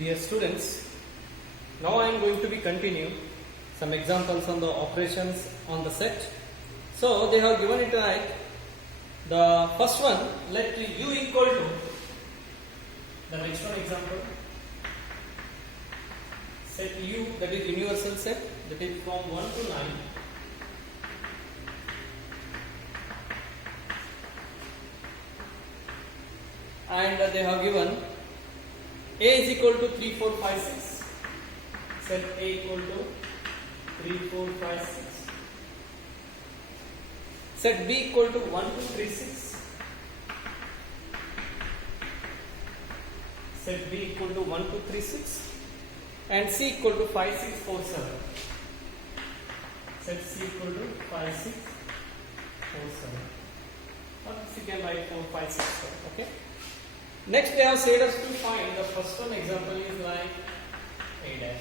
Dear students, now I am going to be continue some examples on the operations on the set. So they have given it like the first one, let u equal to the next one example. Set u, that is universal set, that is from 1 to 9. And they have given a is equal to 3, 4, 5, 6. Set a equal to 3, 4, 5, 6. Set b equal to 1, 2, 3, 6. Set b equal to 1, 2, 3, 6. And c equal to 5, 6, 4, 7. Set c equal to 5, 6, 4, 7. Or you can write 4, 5, 6, 7. Okay. Next they have said us to find the first one example is like a dash.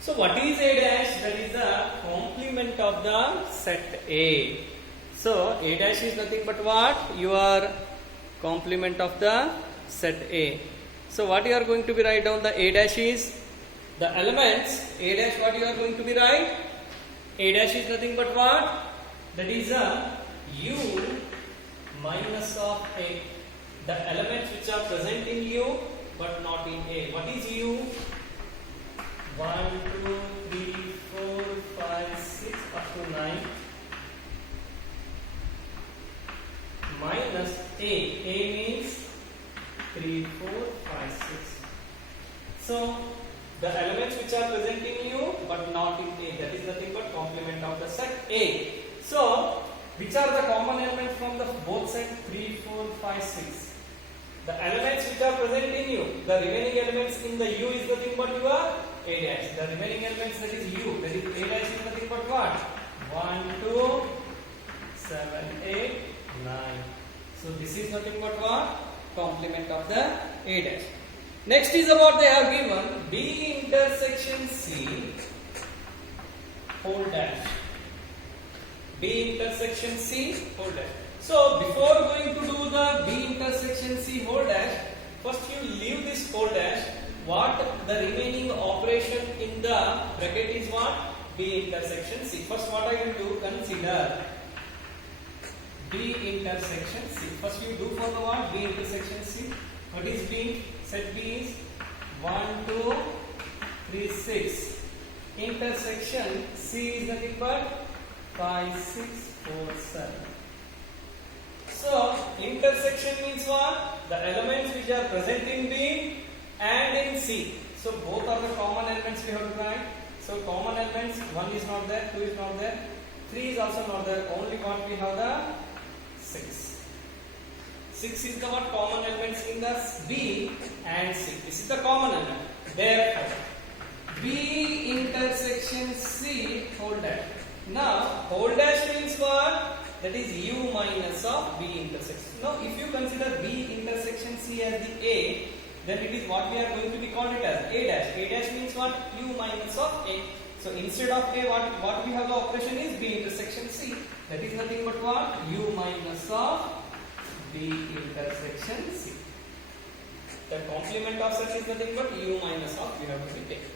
So what is a dash? That is the complement of the set A. So a dash is nothing but what? Your complement of the set A. So what you are going to be write down the a dash is the elements a dash. What you are going to be write? A dash is nothing but what? That is a u minus of a. The elements which are present in U but not in A. What is U? 1, 2, 3, 4, 5, 6 up to 9 minus A. A means 3, 4, 5, 6. So the elements which are present in U but not in A, that is nothing but complement of the set A. So which are the common elements from the both set 3, 4, 5, 6? The elements which are present in U, the remaining elements in the U is nothing but your A dash. The remaining elements that is U, that is A dash is nothing but what? 1, 2, 7, 8, 9. So this is nothing but what? Complement of the A dash. Next is about they have given B intersection C whole dash. B intersection C whole dash. So before going to do the B intersection C whole dash, first you leave this whole dash. What the remaining operation in the bracket is what? B intersection C. First what I will do, consider B intersection C. First you do for the what? B intersection C. What is B? Set B is 1, 2, 3, 6. Intersection C is nothing but 5, 6, 4, 7. So, intersection means what? The elements which are present in B and in C. So, both are the common elements we have to write. So, common elements, 1 is not there, 2 is not there, 3 is also not there, only what we have the 6. 6 is the what common elements in the B and C. This is the common element. Therefore, B intersection C whole dash. Now, whole dash means what? That is U minus of B intersection. Now, if you consider B intersection C as the A, then it is what we are going to be called it as A dash. A dash means what? U minus of A. So, instead of A, what we have the operation is B intersection C. That is nothing but what? U minus of B intersection C. The complement of such is nothing but U minus of we have to be taken.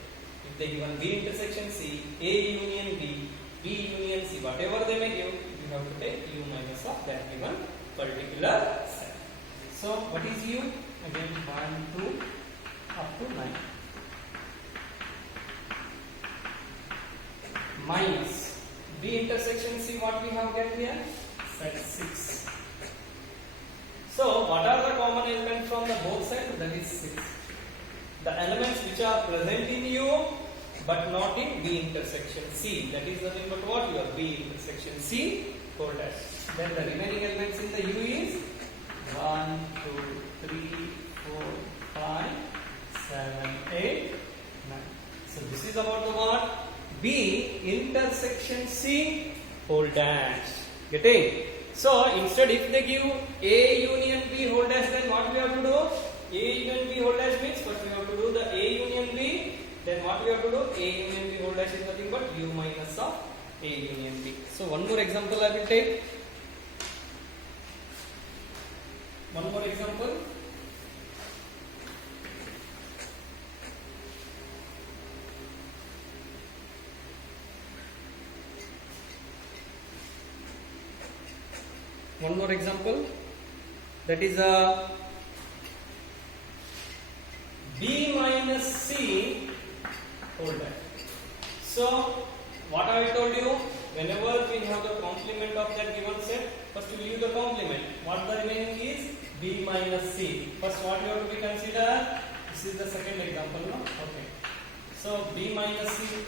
If they given B intersection C, A union B, B union C, whatever they may give, you have to take U minus of that given particular set. So what is U? Again 1, 2 up to 9 minus B intersection C. What we have get here? Set 6. So what are the common elements from the both sides? That is 6. The elements which are present in U but not in B intersection C. That is nothing but what? Your B intersection C whole dash. Then the remaining elements in the U is 1, 2, 3, 4, 5, 7, 8, 9. So this is about the what? B intersection C whole dash. Getting? So instead if they give A union B whole dash, then what we have to do? A union B whole dash means first we have to do the A union B. Then what we have to do? A union B whole dash is nothing but U minus of A union B. So one more example I will take. One more example. one more example, that is a b minus c whole dash. So what have I told you? Whenever we have the complement of that given set, first we leave the complement. What the remaining is b minus c. First what you have to be consider? This is the second example, no? Okay. So b minus c.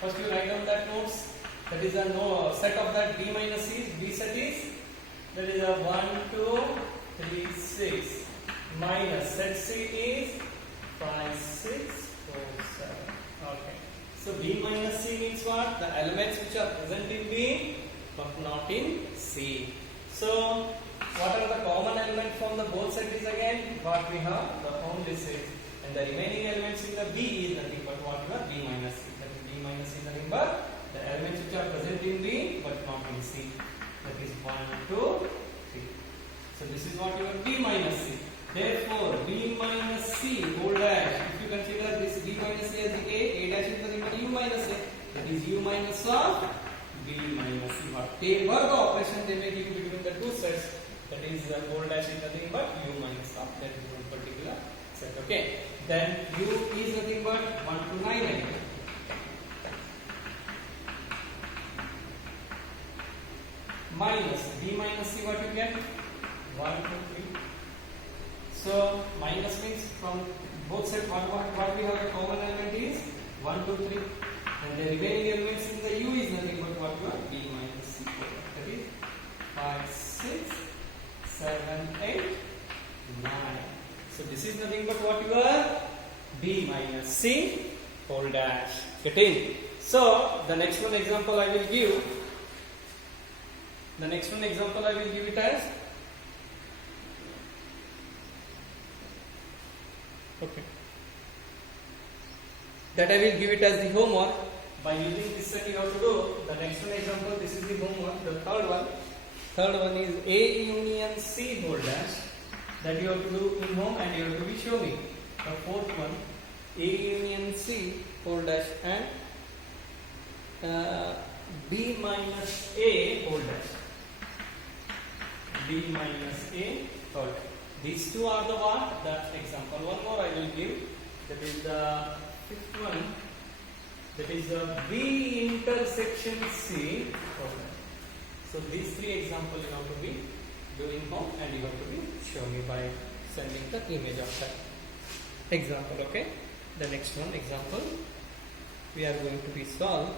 First you write down that notes. That is a no set of that b minus c. B set is that is a 1, 2, 3, 6 minus set c is 5, 6, 4, 7. Okay. So b minus c means what? The elements which are present in b but not in c. So what are the common elements from the both sets is again what we have the only set, and the remaining elements in the b is nothing but what you have b minus c. That is b minus c is nothing but the elements which are present in b but not in c. That is 1, 2, 3. So this is what you have b minus c. Therefore b minus c whole dash, if you consider this b minus c as the a dash is nothing but u minus a. That is u minus of b minus c. Whatever the operation they may give between the two sets, that is whole dash is nothing but u minus of that particular set. Okay. Then u is nothing but 1 to 9 again. Minus b minus c, what you get? 1, 2, 3. So minus means from both sets what we have a common element is 1, 2, 3, and the remaining elements in the u is nothing but what you have b minus c. That is 5, 6, 7, 8, 9. So this is nothing but what you have b minus c whole dash. Getting? So the next one example I will give. The next one example I will give it as. Okay. That I will give it as the homework. By using this set you have to do. The next one example, this is the homework. The third one. Third one is A union C whole dash. That you have to do in home and you have to be showing. The fourth one, A union C whole dash and B minus A whole dash. B minus A whole dash. These two are the what? The example. One more I will give. That is the fifth one. That is the B intersection C. Okay. So these three examples you have to be doing home and you have to be showing me by sending the image of that example. Okay. The next one example we are going to be solved.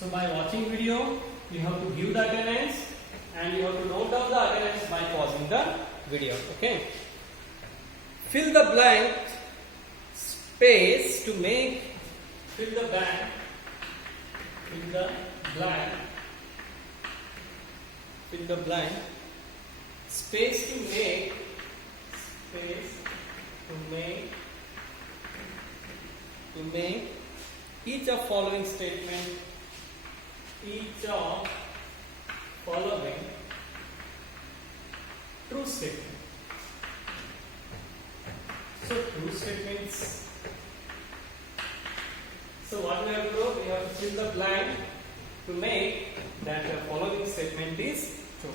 So by watching video, you have to give the attendance and you have to note down the attendance by pausing the video. Okay. Fill the blank space to make. Fill the blank. Fill the blank. Fill the blank space to make. Space to make. To make each of following statement. Each of following true statement. So true statements. So what we have to do? We have to fill the blank to make that the following statement is true.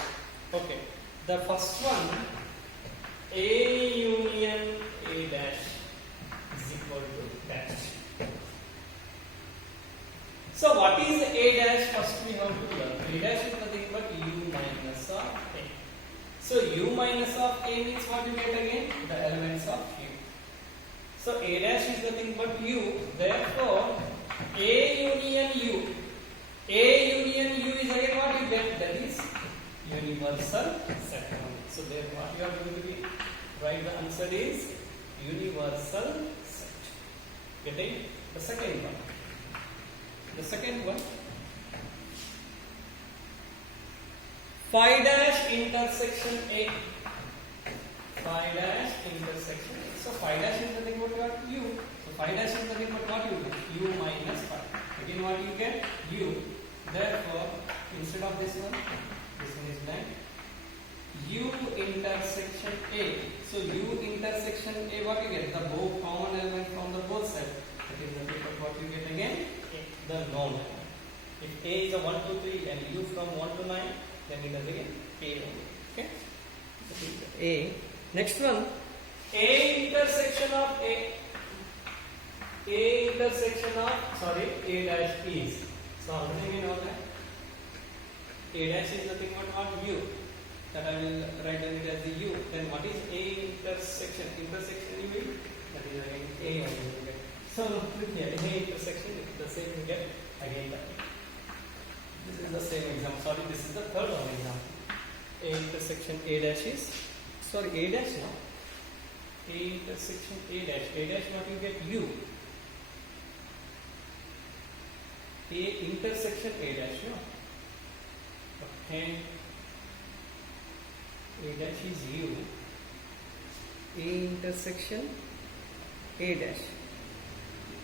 Okay. The first one, A union A dash is equal to dash. So what is A dash? First we have to learn. A dash is nothing but u minus of A. So u minus of A means what you get again? The elements of u. So A dash is nothing but u. Therefore A union u. A union u is again what you get? That is universal set. So therefore what you are going to be write the answer is universal set. Getting? The second one. The second one, phi dash intersection A. Phi dash intersection A. So phi dash is nothing but what u. So phi dash is nothing but what you get? U minus phi. Again what you get? U. Therefore, instead of this one is blank. U intersection A. So U intersection A, what you get? The both common element from the both sides. That is nothing but what you get again? The known element. If A is a 1, 2, 3 and U from 1 to 9, then it is again A only. Okay? That is A. Next one, A intersection of A. A intersection of, sorry, A dash is. So already we know that A dash is nothing but what? U. That I will write down it as the U. Then what is A intersection? Intersection U will? That is again A only. So look here, A intersection is the same you get again. This is the same example. Sorry, this is the third one example. A intersection A dash is, sorry, A dash no. A intersection A dash. A dash what you get? U. A intersection A dash no. And A dash is U. A intersection A dash.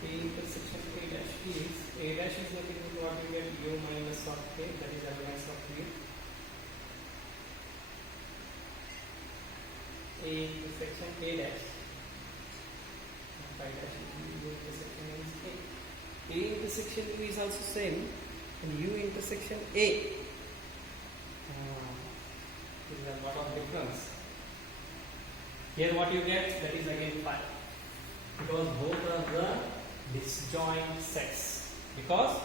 A intersection A dash is nothing but what you get? U minus of A, that is elements of U. A intersection A dash. Phi dash U intersection is A. A intersection U is also same, and U intersection A. There is a lot of difference. Here what you get? That is again phi. Because both are the disjoint sets. Because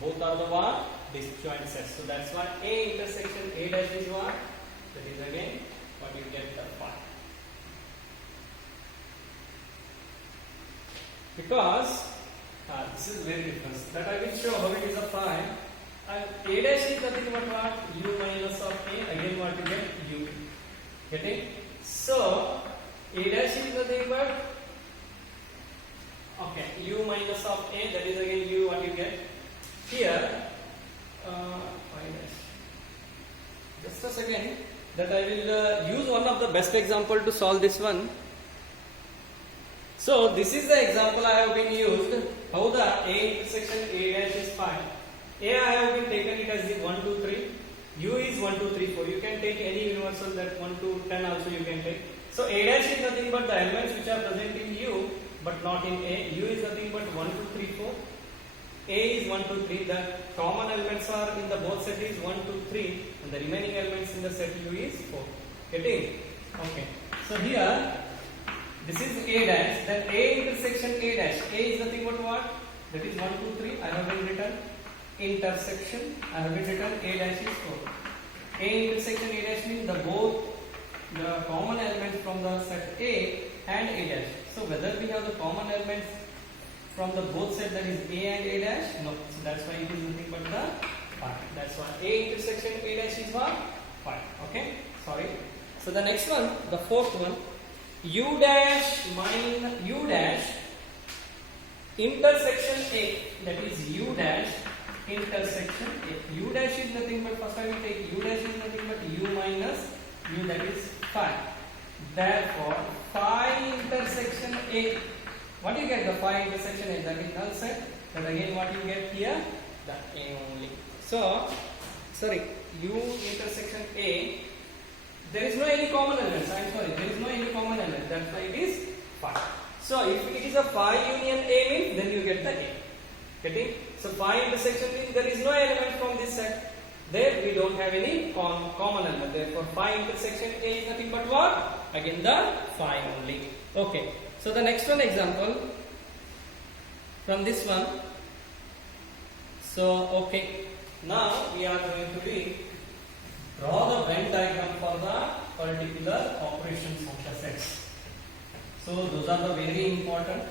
both are the what? Disjoint sets. So that's why A intersection A dash is what? That is again what you get the phi. Because this is very different. That I will show how it is a phi. A dash is nothing but what? U minus of A. Again what you get? U. Getting? So A dash is nothing but okay, U minus of A, that is again U, what you get? Here, phi dash. Just a second, that I will use one of the best example to solve this one. So, this is the example I have been used, how the A intersection A dash is phi. A I have been taken it as the 1, 2, 3. U is 1, 2, 3, 4. You can take any universal that 1 to 10 also you can take. So, A dash is nothing but the elements which are present in U but not in A. U is nothing but 1, 2, 3, 4. A is 1, 2, 3. The common elements are in the both set is 1, 2, 3 and the remaining elements in the set U is 4. Getting? Okay. So, here this is A dash, then A intersection A dash. A is nothing but what? That is 1, 2, 3. I have been written intersection. I have been written A dash is 4. A intersection A dash means the both the common elements from the set A and A dash. So whether we have the common elements from the both set, that is A and A dash? No. So that's why it is nothing but the phi. That's why A intersection A dash is what? Phi. Okay? Sorry. So the next one, the fourth one, U dash minus U dash intersection A. That is U dash intersection A. U dash is nothing but, first I will take U dash is nothing but U minus U, that is phi. Therefore, phi intersection A. What do you get? The phi intersection A, that is null set. But again, what you get here? The A only. So, sorry, U intersection A. There is no any common elements. I am sorry, there is no any common element. That's why it is phi. So, if it is a phi union A means, then you get the A. Getting? So, phi intersection means there is no element from this set. There we don't have any common element. Therefore, phi intersection A is nothing but what? Again the phi only. Okay. So the next one example from this one. So okay. Now we are going to draw the Venn diagram for the particular operations of the sets. So those are the very important.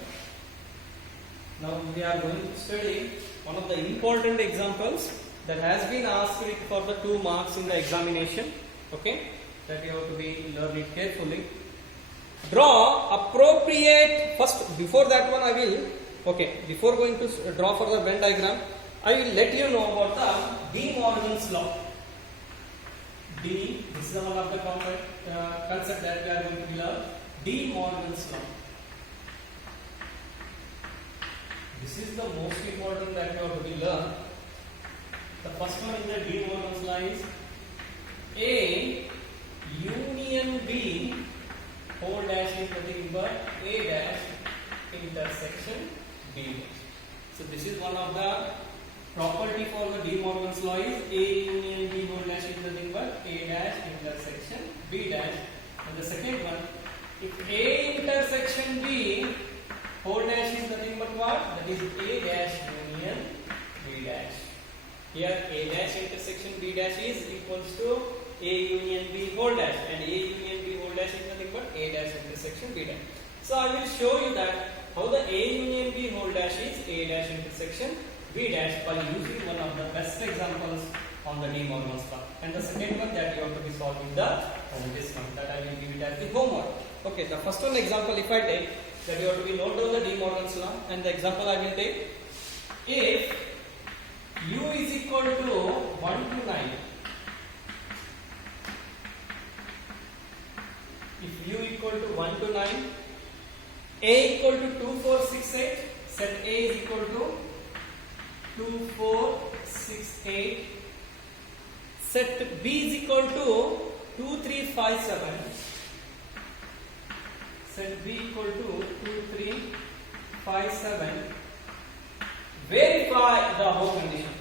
Now we are going to study one of the important examples that has been asked for the 2 marks in the examination. Okay, that you have to learn it carefully. Draw appropriate, first before that one I will, okay, before going to draw for the Venn diagram, I will let you know about the De Morgan's law. This is one of the concept that we are going to learn. De Morgan's law. This is the most important that you have to learn. The first one is the De Morgan's law is A U union B whole dash is nothing but A dash intersection B dash. So this is one of the property for the De Morgan's law is A union B whole dash is nothing but A dash intersection B dash. And the second one, if A intersection B whole dash is nothing but what? That is A dash union B dash. Here A dash intersection B dash is equals to A union B whole dash, and A union B whole dash is nothing but A dash intersection B dash. So I will show you that how the A union B whole dash is A dash intersection B dash by using one of the best examples on the De Morgan's law. And the second one that you have to be solving this one that I will give it as the homework. Okay, the first one example if I take that you have to be note down the De Morgan's law, and the example I will take if U is equal to 1 to 9. If U equal to 1 to 9, A equal to 2, 4, 6, 8, set A is equal to 2, 4, 6, 8, set B is equal to 2, 3, 5, 7, set B equal to 2, 3, 5, 7, verify the above condition.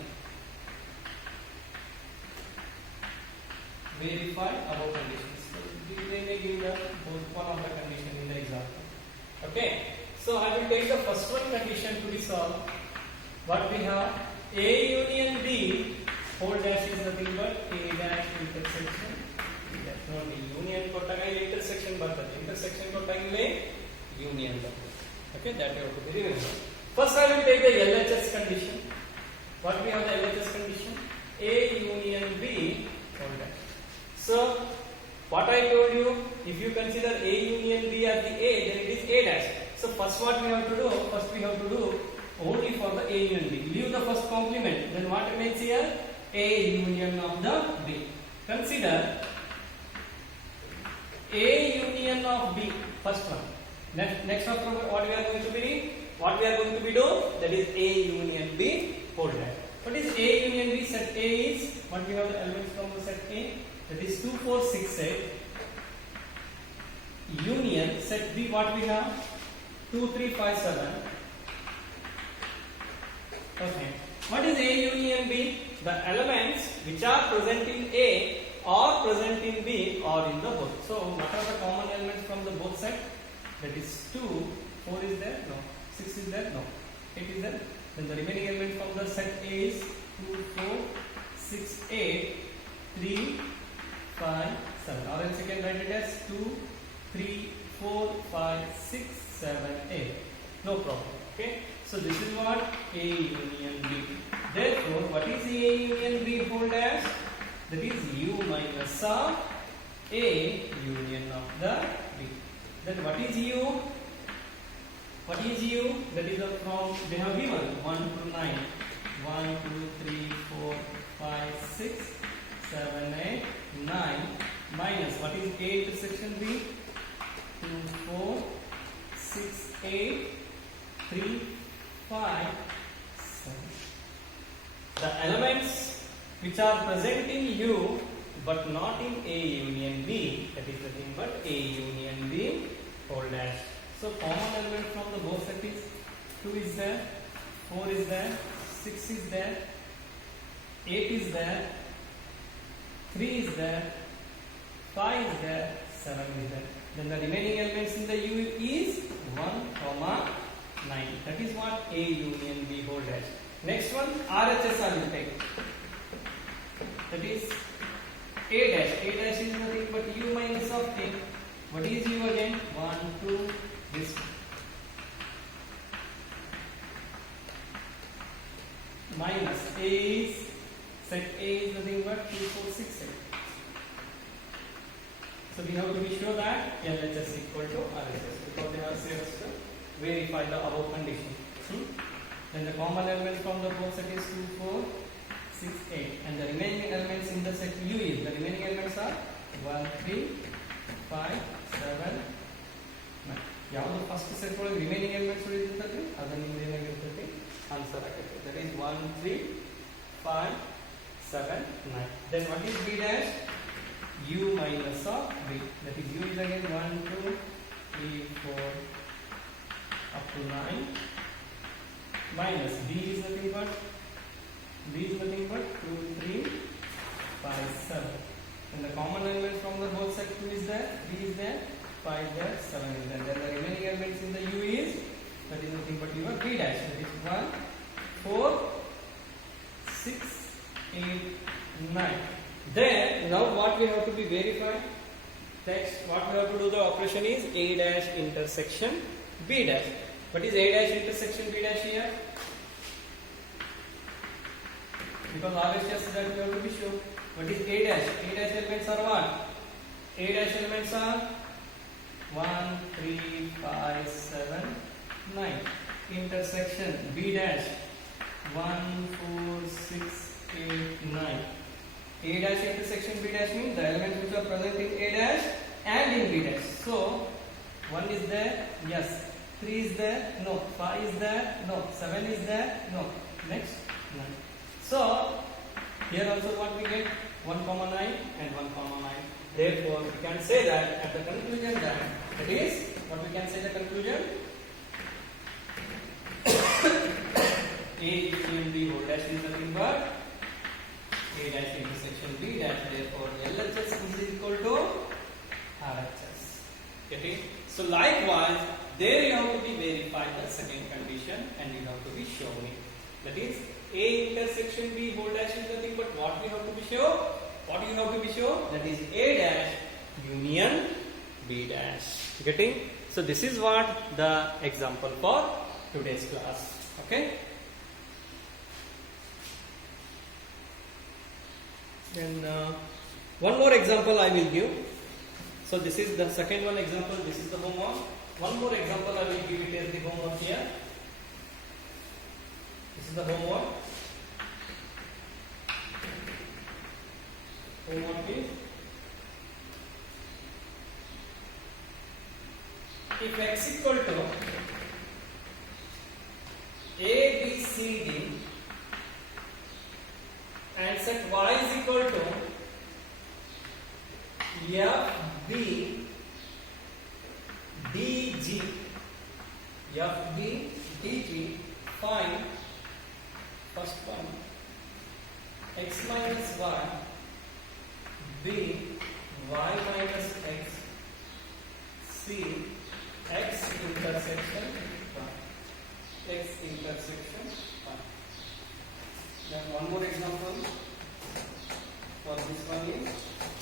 Verify above conditions. So they may give the one of the condition in the example. Okay. So I will take the first one condition to be solved. What we have A union B whole dash is nothing but A dash intersection B dash. Not the union kottagai intersection but the intersection kottagai union. Okay, that you have to be remember. First I will take the LHS condition. What we have the LHS condition? A union B whole dash. So what I told you, if you consider A union B as the A, then it is A dash. So first what we have to do? First we have to do only for the A union B. Leave the first complement. Then what remains here? A union of the B. Consider A union of B. First one. Next one, what we are going to be? What we are going to be do? That is A union B whole dash. What is A union B? Set A is what we have the elements from the set A. That is 2, 4, 6, 8. Union set B. What we have? 2, 3, 5, 7. Okay. What is A union B? The elements which are present in A or present in B or in the both. So what are the common elements from the both side? That is 2, 4 is there? No. 6 is there? No. 8 is there? Then the remaining element from the set A is 2, 4, 6, 8, 3, 5, 7. Or else you can write it as 2, 3, 4, 5, 6, 7, 8. No problem. Okay. So this is what A union B. Therefore, what is A union B whole dash? That is U minus of A union of the B. Then what is U? What is U? That is from they have given 1 to 9. 1, 2, 3, 4, 5, 6, 7, 8, 9 minus what is A intersection B? 2, 4, 6, 8, 3, 5, 7. The elements which are present in U but not in A union B, that is nothing but A union B whole dash. So common element from the both sets is 2 is there, 4 is there, 6 is there, 8 is there, 3 is there, 5 is there, 7 is there. Then the remaining elements in the U is 1, 9. That is what A union B whole dash. Next one RHS I will take. That is A dash. A dash is nothing but U minus of A. What is U again? 1, 2, this one. Minus A is set A is nothing but 2, 4, 6, 8. So we have to be sure that LHS equal to RHS because they have said us to verify the above condition. Then the common element from the both set is 2, 4, 6, 8. And the remaining elements in the set U is the remaining elements are 1, 3, 5, 7, 9. ಯಾವುದು first set ಒಳಗೆ remaining elements ಉಳಿದಿರ್ತದೆ ಅದನ್ನ ಏನಾಗಿರ್ತದೆ answer ಆಗುತ್ತೆ. That is 1, 3, 5, 7, 9. Then what is B dash? u minus of b. That is u is again 1, 2, 3, 4 up to 9 minus b is nothing but 2, 3, 5, 7. And the common element from the both sides 2 is there, 3 is there, 5 there, 7 is there. Then the remaining elements in the u is that is nothing but your b dash. That is 1, 4, 6, 8, 9. Then now what we have to be verified? Next, what we have to do the operation is a dash intersection b dash. What is a dash intersection b dash here? Because RHS that we have to be sure. What is a dash? A dash elements are what? A dash elements are 1, 3, 5, 7, 9. Intersection b dash 1, 4, 6, 8, 9. A dash intersection b dash means the elements which are present in a dash and in b dash. So 1 is there, yes. 3 is there, no. 5 is there, no. 7 is there, no. Next, 9. So here also what we get 1, 9 and 1, 9. Therefore we can say that at the conclusion that is what we can say the conclusion. A equal b whole dash is nothing but a dash intersection b dash. Therefore LHS is equal to RHS. Okay. So likewise, there you have to be verified the second condition and you have to be shown it. That is a intersection b whole dash is nothing but what we have to be shown. What you have to be shown? That is a dash union b dash. Getting? So this is what the example for today's class. Okay. Then one more example I will give. So this is the second one example. This is the homework. One more example I will give it as the homework here. This is the homework. Homework is if x equal to a, b, c, d and set y is equal to f, b, d, g. F, b, d, g. Find first one x minus y, b, y minus x, c, x intersection y. X intersection y. Then one more example.